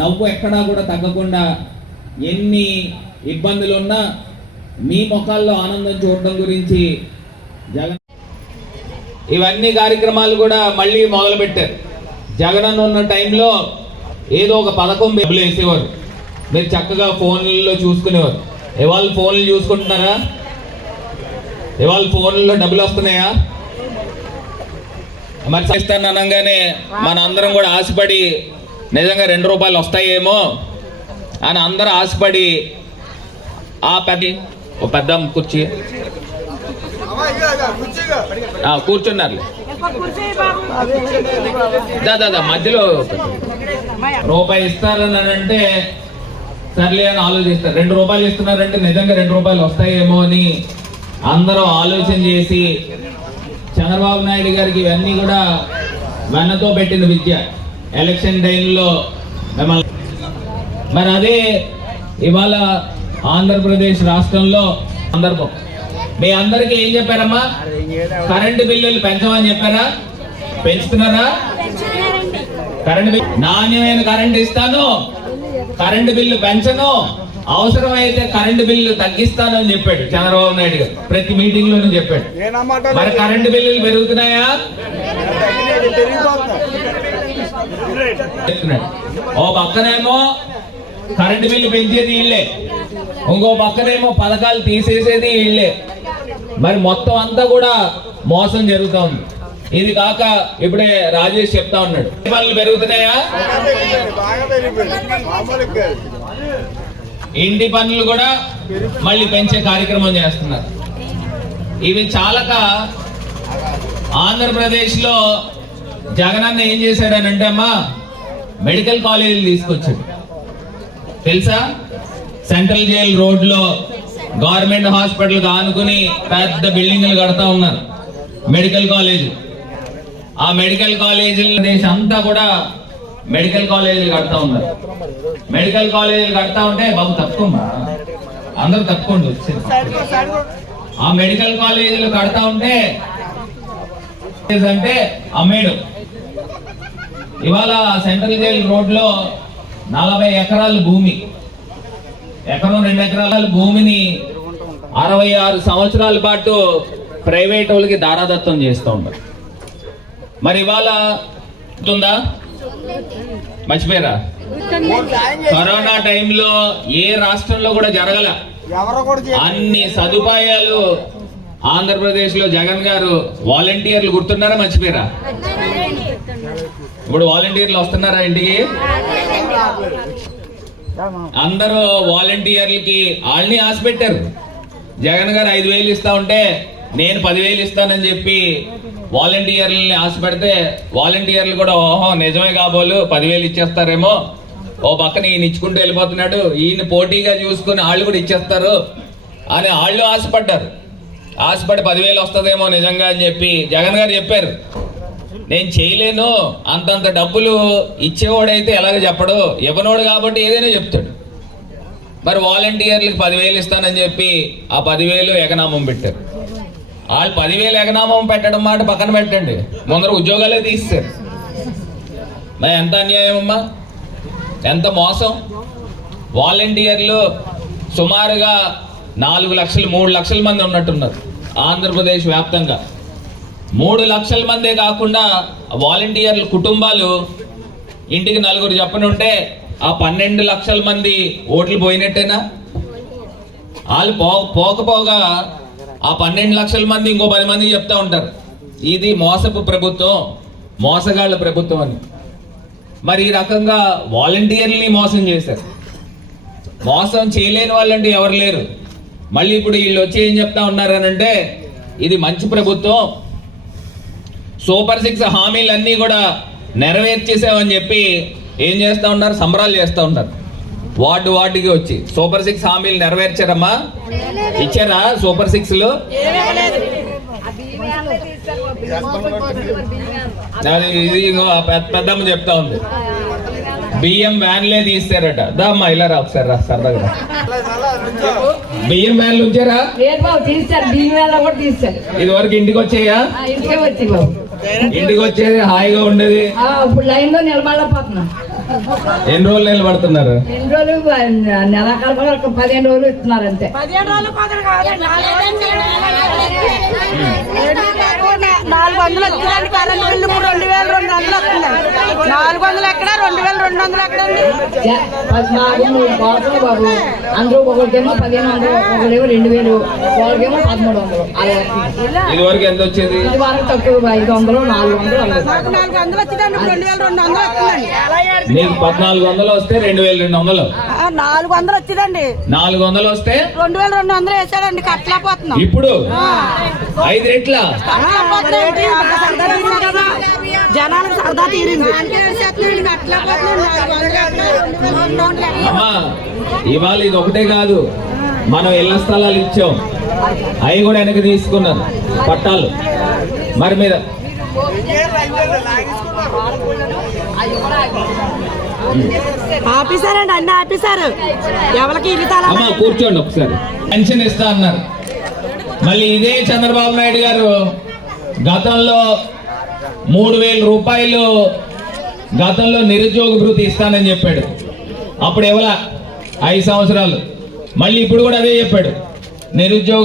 నవ్వు ఎక్కడా కూడా తగ్గకుండా ఎన్ని ఇబ్బందులు ఉన్నా మీ ముఖాల్లో ఆనందం చూడడం గురించి జగన్ ఇవన్నీ కార్యక్రమాలు కూడా మళ్ళీ మొదలుపెట్టారు. జగన్ ఉన్న టైంలో ఏదో ఒక పథకం డబ్బులు వేసేవారు. మీరు చక్కగా ఫోన్లలో చూసుకునేవారు. ఇవాళ ఫోన్లు చూసుకుంటున్నారా? ఇవాళ ఫోన్లలో డబ్బులు వస్తున్నాయా? మరి చేస్తాను అనగానే మన అందరం కూడా ఆశపడి నిజంగా రెండు రూపాయలు వస్తాయేమో అని అందరూ ఆశపడి ఆ పెద్ద ఓ పెద్ద కుర్చీ. కూర్చున్నారులే కూర్చున్నారు. మధ్యలో రూపాయి ఇస్తారని అంటే సర్లే అని ఆలోచిస్తారు. రెండు రూపాయలు ఇస్తున్నారంటే నిజంగా రెండు రూపాయలు వస్తాయేమో అని అందరూ ఆలోచన చేసి చంద్రబాబు నాయుడు గారికి ఇవన్నీ కూడా వెన్నతో పెట్టిన విద్య. ఎలక్షన్ టైంలో మిమ్మల్ని మరి అదే ఇవాళ ఆంధ్రప్రదేశ్ రాష్ట్రంలో సందర్భం. మీ అందరికి ఏం చెప్పారమ్మా? కరెంటు బిల్లులు పెంచమని చెప్పారా? పెంచుతున్నారా? కరెంటు బిల్ నాణ్యమైన కరెంట్ ఇస్తాను. కరెంటు బిల్లు పెంచను. అవసరమైతే కరెంటు బిల్లు తగ్గిస్తాను అని చెప్పాడు చంద్రబాబు నాయుడు గారు. ప్రతి మీటింగ్ లోనూ చెప్పాడు. మరి కరెంటు బిల్లులు పెరుగుతున్నాయా? చెప్తున్నాడు. ఓ పక్కనేమో కరెంటు బిల్లు పెంచేది వీళ్ళే ఇంకో పక్కనేమో పథకాలు తీసేసేది వీళ్ళే మరి మొత్తం అంతా కూడా మోసం జరుగుతూ. ఉంది ఇది కాక ఇప్పుడే రాజేష్ చెప్తా ఉన్నాడు. పనులు పెరుగుతున్నాయా? ఇంటి పనులు కూడా మళ్ళీ పెంచే కార్యక్రమం చేస్తున్నారు. ఇవి చాలక ఆంధ్రప్రదేశ్లో జగనన్న ఏం చేశాడనంటే అమ్మా మెడికల్ కాలేజీలు తీసుకొచ్చాడు. తెలుసా? సెంట్రల్ జైల్ రోడ్లో గవర్నమెంట్ హాస్పిటల్ ఆనుకుని పెద్ద బిల్డింగ్లు కడతా ఉన్నారు. Medical college. ఆ మెడికల్ కాలేజీల దేశం అంతా కూడా మెడికల్ కాలేజీలు కడతా ఉన్నారు. మెడికల్ కాలేజీలు కడతా ఉంటే బాబు తక్కువ అందరూ తక్కువ వచ్చింది ఆ మెడికల్ కాలేజీలు కడతా ఉంటే అంటే అమ్మేడు. ఇవాళ సెంట్రల్ జైల్ రోడ్లో నలభై ఎకరాల భూమి. ఎకరం రెండు ఎకరాల భూమిని అరవై ఆరు సంవత్సరాల పాటు ప్రైవేట్ వాళ్ళకి దారాదత్తం చేస్తూ ఉంటారు మరి ఇవాళ ఉందా మర్చిపోయారా? కరోనా టైంలో ఏ రాష్ట్రంలో కూడా జరగల. అన్ని సదుపాయాలు ఆంధ్రప్రదేశ్లో జగన్ గారు వాలంటీర్లు గుర్తున్నారా మర్చిపోయారా? ఇప్పుడు వాలంటీర్లు వస్తున్నారా ఇంటికి? అందరూ వాలంటీర్లకి వాళ్ళని ఆశ పెట్టారు జగన్ గారు ఐదు వేలు ఇస్తా ఉంటే నేను పదివేలు ఇస్తానని చెప్పి వాలంటీర్లని ఆశ పెడితే వాలంటీర్లు కూడా ఓహో నిజమే కాబోలు పదివేలు ఇచ్చేస్తారేమో. ఓ పక్కన ఈయన ఇచ్చుకుంటూ వెళ్ళిపోతున్నాడు. ఈయన పోటీగా చూసుకుని వాళ్ళు కూడా ఇచ్చేస్తారు అని వాళ్ళు ఆశపడ్డారు. ఆశపడి పదివేలు వస్తుందేమో నిజంగా అని చెప్పి జగన్ గారు చెప్పారు. నేను చేయలేను. అంతంత డబ్బులు ఇచ్చేవాడైతే ఎలాగ చెప్పడు? ఇవ్వనోడు కాబట్టి ఏదైనా చెప్తాడు. మరి వాలంటీర్లకు పదివేలు ఇస్తానని చెప్పి ఆ పదివేలు ఎకనామం పెట్టారు. వాళ్ళు పదివేలు ఎకనామం పెట్టడం మాట పక్కన పెట్టండి. ముందర ఉద్యోగాలే తీస్తారు మరి ఎంత అన్యాయం అమ్మా? ఎంత మోసం? వాలంటీర్లు సుమారుగా నాలుగు లక్షలు మూడు లక్షల మంది ఉన్నట్టున్నారు. ఆంధ్రప్రదేశ్ వ్యాప్తంగా. మూడు లక్షల మందే కాకుండా వాలంటీర్ల కుటుంబాలు ఇంటికి నలుగురు చెప్పనుంటే ఆ పన్నెండు లక్షల మంది ఓట్లు పోయినట్టేనా? వాళ్ళు పో పోకపోగా ఆ పన్నెండు లక్షల మంది ఇంకో పది మంది చెప్తా ఉంటారు. ఇది మోసపు ప్రభుత్వం మోసగాళ్ళ ప్రభుత్వం అని. మరి ఈ రకంగా వాలంటీర్ని మోసం చేశారు. మోసం చేయలేని వాళ్ళంటే ఎవరు లేరు. మళ్ళీ ఇప్పుడు వీళ్ళు వచ్చి ఏం చెప్తా ఉన్నారనంటే ఇది మంచి ప్రభుత్వం సూపర్ సిక్స్ హామీలన్నీ కూడా నెరవేర్చేసామని చెప్పి ఏం చేస్తా ఉన్నారు సంబరాలు చేస్తూ ఉంటారు. వార్డు వార్డుకి వచ్చి సూపర్ సిక్స్ హామీలు నెరవేర్చారమ్మా. ఇచ్చారా సూపర్ సిక్స్లో ఇది పెద్దమ్మ చెప్తా ఉంది. బియ్యం వ్యాన్లే తీస్తారట. దా అమ్మా ఇలా రా ఒకసారి రా సరదాగా. బియ్యం వ్యాన్లు ఉంచారా? లేదు బాబు తీస్తారు. బియ్యం వేళ కూడా తీస్తారు. ఇది వరకు ఇంటికి వచ్చాయా? ఇంటికే వచ్చి ఇంటికి వచ్చేది హాయిగా ఉండేది. ఆ, ఇప్పుడు లైన్లో నిలబడలేకపోతున్నాం. ఎన్ని రోజులు నిలబడుతున్నారు? ఎన్ని రోజులు? వరకు పదిహేను రోజులు ఇస్తున్నారు అంతే. నాలుగు వందలు రెండు వేల రెండు వందలు వస్తుందండి నాలుగు వందలు ఎక్కడ? రెండు వేల రెండు వందలు ఎక్కడండి? జ- పది- మాకు మూడు కోటలు బాబు. అందరూ ఒకరికేమో పదిహేను వందలు ఒకరేమో రెండు వేలు ఒకరికేమో పదమూడు వందలు. అలా వస్తుంది. ఇది వరకు ఎంత వచ్చేది? ఇది వరకు తక్కువ ఐదు వందలు నాలుగు వందలు నాలుగు వందలు వచ్చిందండి రెండు వేల రెండు వందలు వస్తుందండి నీకు పద్నాలుగు వందలు వస్తే రెండు వేల రెండు వందలు ఆ, నాలుగు వందలు వచ్చిందండి. నాలుగు వందలు వస్తే? రెండు వేల రెండు వందలు వేసాడండి కట్టలేకపోతున్నాం. ఇప్పుడు? ఐదు రెట్ల? కట్టలేకపోతున్నాం. సరదా తీరింది కదా. జనాలకు సరదా తీరింది. అమ్మా ఇవాళ ఇది ఒకటే కాదు. మనం ఇళ్ళ స్థలాలు ఇచ్చాం. అవి కూడా వెనక్కి తీసుకున్నారు. పట్టాలు. మరి మీద. ఆపేశారండి అన్ని ఆపేశారు ఎవరికి ఇల్లు అమ్మా కూర్చోండి ఒకసారి. పెన్షన్ ఇస్తా అన్నారు. మళ్ళీ ఇదే చంద్రబాబు నాయుడు గారు గతంలో మూడు వేల రూపాయలు గతంలో నిరుద్యోగ భృతి ఇస్తానని చెప్పాడు. అప్పుడు ఎవరా ఐదు సంవత్సరాలు. మళ్ళీ ఇప్పుడు కూడా అదే చెప్పాడు. నిరుద్యోగ